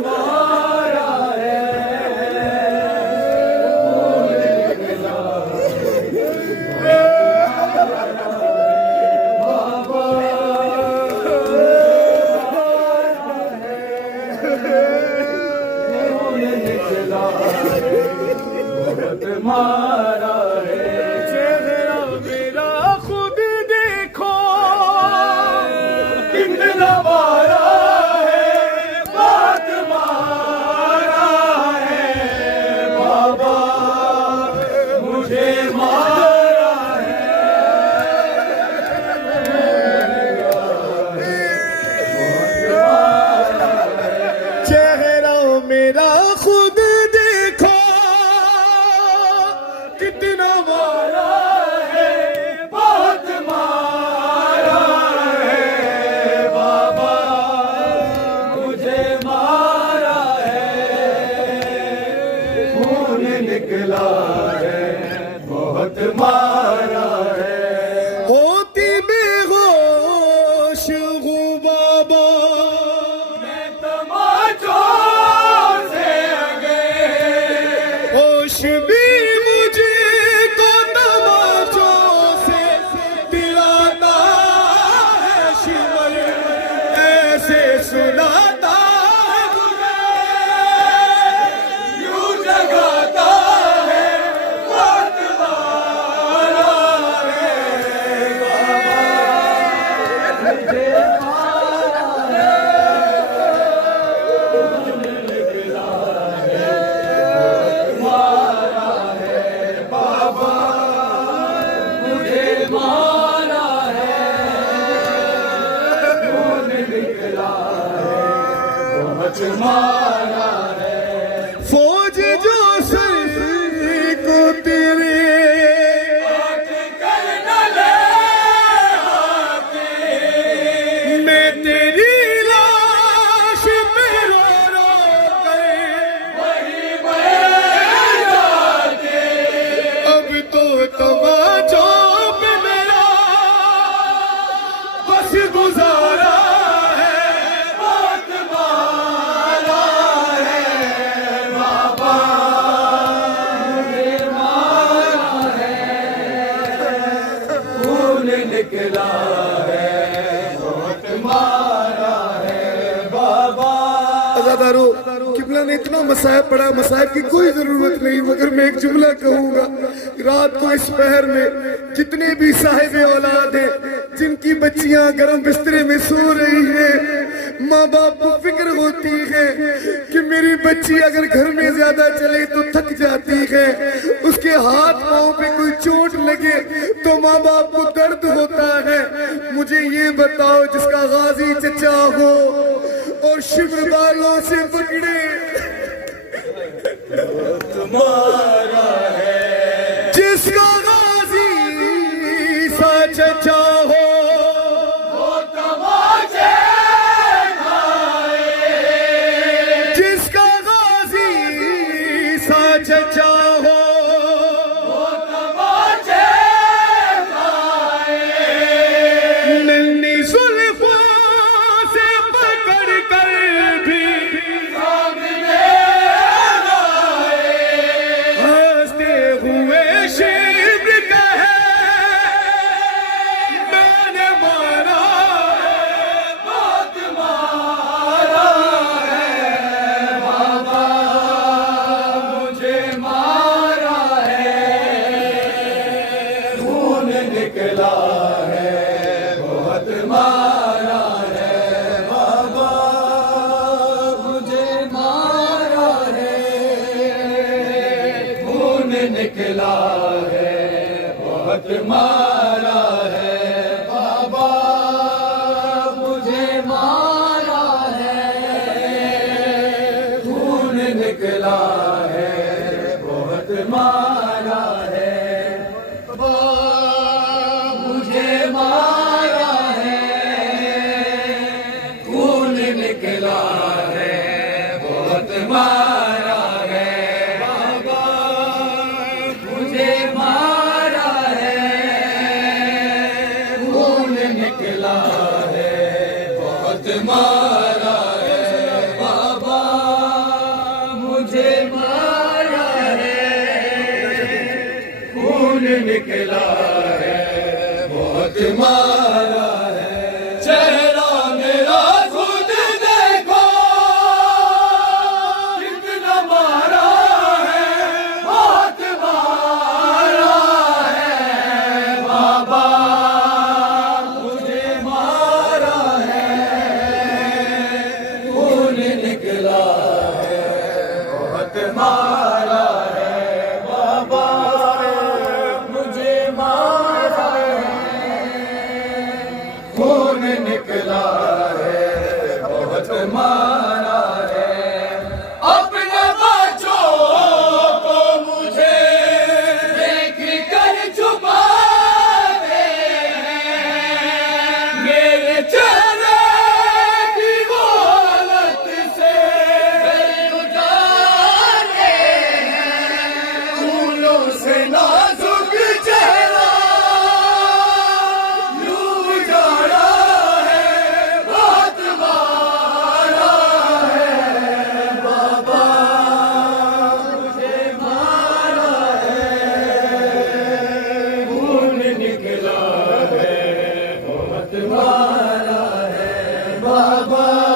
मारा है, खून निकला बाबा खून निकला बहुत मारा है। चेहरा मेरा खुद देखो कितना मारा है, बहुत मारा है बाबा मुझे मारा है। चेहरा मेरा खुद देखो कितना मारा है, बहुत मारा है बाबा मुझे मारा है, खून निकला है बहुत मारा है। होती बेहोश हूँ बाबा मैं तमाचों से गए, होश भी मुझे को तमाचों से दिलाता है शिवर, ऐसे सुनाता है मुझे, यूं जगाता है बहुत मारा है बाबा मुझे मारा है, खून निकला है मारा है बाबा मुझे मारा है, खून निकला है बहुत मारा है। फौज जो सर को तेरे कर न ले आके, मैं तेरी लाश पे रो रो कर वही मैं जाके, अब तो तमाचों पे मेरा बस गुजारा है, बहुत मारा है बाबा मुझे मारा है, खून निकला है बहुत मारा है बाबा। अज़ादारो किबला ने इतना मसायब पढ़ा, मसायब की कोई जरूरत नहीं, मगर मैं एक जुमला कहूंगा। रात को इस पहर में जितने भी साहिब औलाद हैं, जिनकी बच्चियां गर्म बिस्तरे में सो रही हैं, माँ बाप को फिक्र होती है कि मेरी बच्ची अगर घर में ज्यादा चले तो थक जाती है, उसके हाथ पांव पे कोई चोट लगे तो माँ बाप को दर्द होता है। मुझे ये बताओ जिसका गाजी चचा हो और शिवर बालों से पकड़े तुम्हारा है, जिसका गाजी सा चचा हो वो तमाचे खाए, जिसका गाजी सा चचा हो वो तमाचे खाए, नन्ही जुल्फों से पकड़ कर भी सामने आए, हंसते हुए शिब्र कहे मैंने मारा बहुत मारा है बाबा मुझे मारा है, खून निकला है बहुत मारा है बाबा मुझे मारा है, खून निकला है बहुत मारा है बाबा मुझे मारा है, खून निकला है बहुत मारा है बाबा मुझे मारा है, खून निकला है बहुत मारा है बाबा मुझे मारा है, खून निकला है बहुत मारा है बाबा मारा है, चेहरा मेरा खुद देखो कितना मारा है, बहुत मारा है बाबा, मुझे मारा है, खून निकला है, बहुत मारा है बाबा, मुझे मारा है, खून निकला है, बहुत मारा है। अपने बच्चों को मुझे देख कर छुपाते हैं, मेरे चेहरे की वो हालत से उजाड़ते हैं, फूलों से नाजुक चेहरा यूं उजाड़ा है, बहुत मारा है बाबा, मुझे मारा है, खून निकला है, बहुत मारा है बाबा।